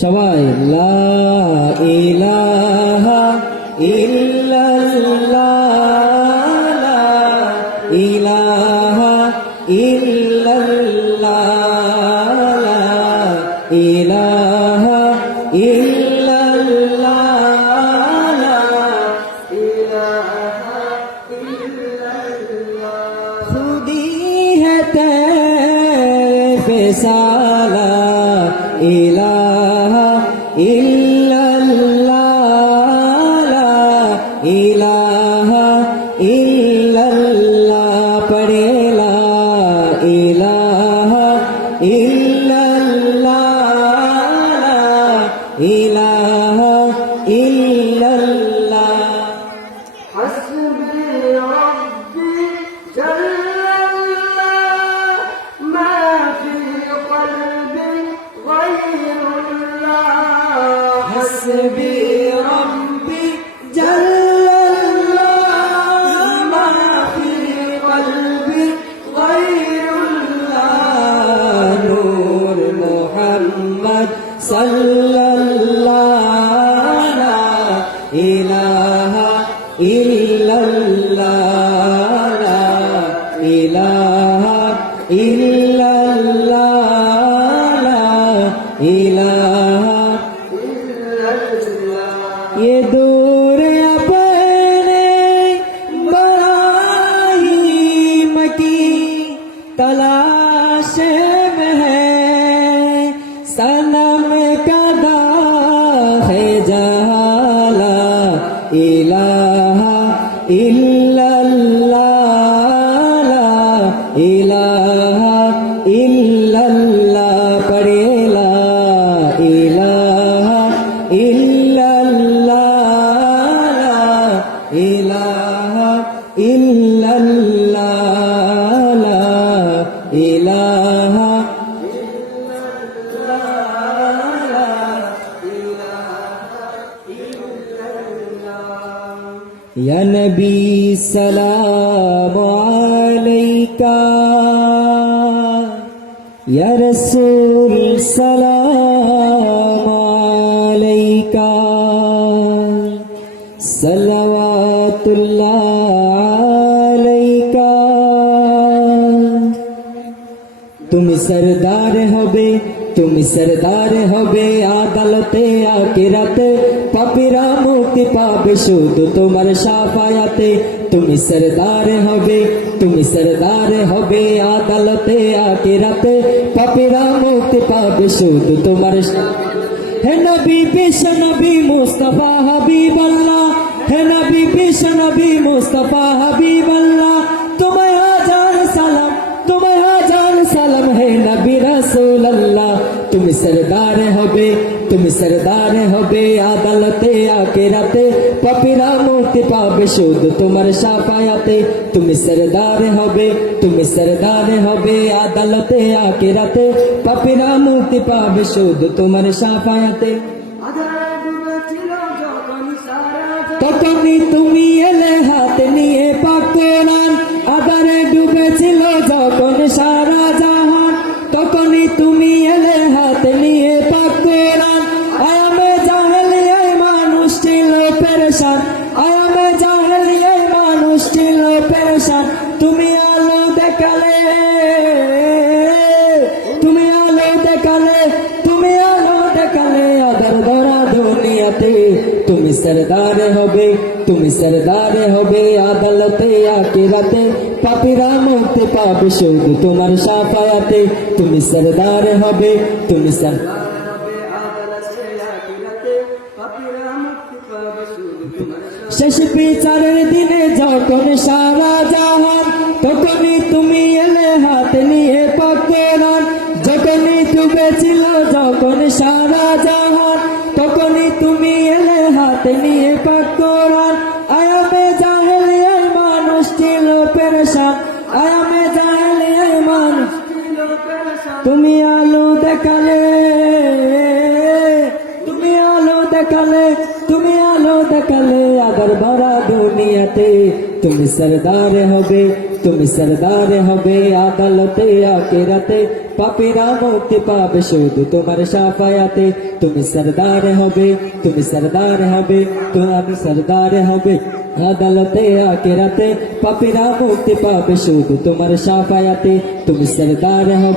সবাই লা ইলাহা ইল্লাল্লাহ লা ইলাহা ইল্লাল্লাহ লা ইলাহা ইল্লাল্লাহ লা ইলাহা ইল্লাল্লাহ খুদি है तेरे फैसला इलाहा इल्लल्लाह ला इलाहा इल्लल्लाह पढ़े ला इलाहा इल्लल्लाह ला इलाहा इल्लल्लाह हस्बी रब्बी जल्लल्लाह मा फी क़ल्बी गैरुल्लाह हस्बी रब्बी जल्लल्लाह मा फी क़ल्बी गैरुल्लाह नूर मुहम्मद सल्लल्लाह ला इलाहा इल्लल्लाह ला इलाहा इल्लल्लाह ला इलाहा ये दूर अपने इब्राहीम की तलाश में है सनम का दाग है जहाँ ला इलाहा इल्लल्लाह ला इलाहा इल्लल्लाह पढ़े ला इलाहा इल्लल्लाह ला इलाहा इल्लल्लाह ला इलाहा या नबी सलाम अलैका या रसूल सलाम अलैका सल्लवातुल्लाह अलैका তুমি सरदार হবে তুমি सरदार হবে আদালতে আখিরাতে পাপীরা মুক্তি পাবে শুধু তোমার শাফায়াতে তুমি सरदार হবে তুমি सरदार হবে আদালতে আখিরাতে পাপীরা মুক্তি পাবে শুধু তোমার হে নবী বিশ্ব নবী মুস্তাফা হাবিবাল্লাহ হে নবী বিশ্ব নবী মুস্তাফা হাবিবাল্লাহ তোমায় হাজার সালাম तुम्हें हजार सलाम है नबी रसूल अल्लाह तुम सरदार होबे तुम सरदार होबे आदालते आखिराते पापीरा मुक्ति पाबे शुद्ध तुम्हार शाफायाते तुम सरदार होबे आदालते आखिराते पापीरा मुक्ति पाबे शुद्ध तुम्हार शाफायाते তখনই তুমি এলে হাত নিয়ে পাক কোরআন আধারে ডুবেছিল যখন সারা জাহান তখনই তুমি এলে হাত নিয়ে পাক কোরআন আয়ামে জাহেলিয়ায় মানুষ ছিল পেরেশান আয়ামে জাহেলিয়ায় মানুষ ছিল পেরেশান তুমি আলো দেখালে তুমি আলো দেখালে তুমি আলো দেখালে আধার ধরা দুনিয়াতে তুমি सरदार होबे आदालते आखिराते पापीरा मुक्ति पाबे शुद्ध तुम्हार शाफायाते তুমি सरदार होबे শেষ বিচারের দিনে যখন সারা জাহান তখনই তুমি এলে হাত নিয়ে পাক কোরআন যখনই ডুবেছিল যখন সারা জাহান তখনই তুমি এলে হাত নিয়ে পাক কোরআন আয়ামে জাহেলিয়ায় মানুষ ছিল পেরেশান আয়ামে জাহেলিয়ায় মানুষ ছিল পেরেশান তুমি আলো দেখালে আধার ভরা দুনিয়াতে তুমি सरदार होबे তুমি সরদার হবে আদালতে আখিরাতে পাপীরা মুক্তি পাবে শুধু তোমার শাফায়াতে তুমি সরদার হবে তুমি সরদার হবে তুমি সরদার হবে আদালতে আখিরাতে পাপীরা মুক্তি পাবে শুধু তোমার শাফায়াতে তুমি সরদার হবে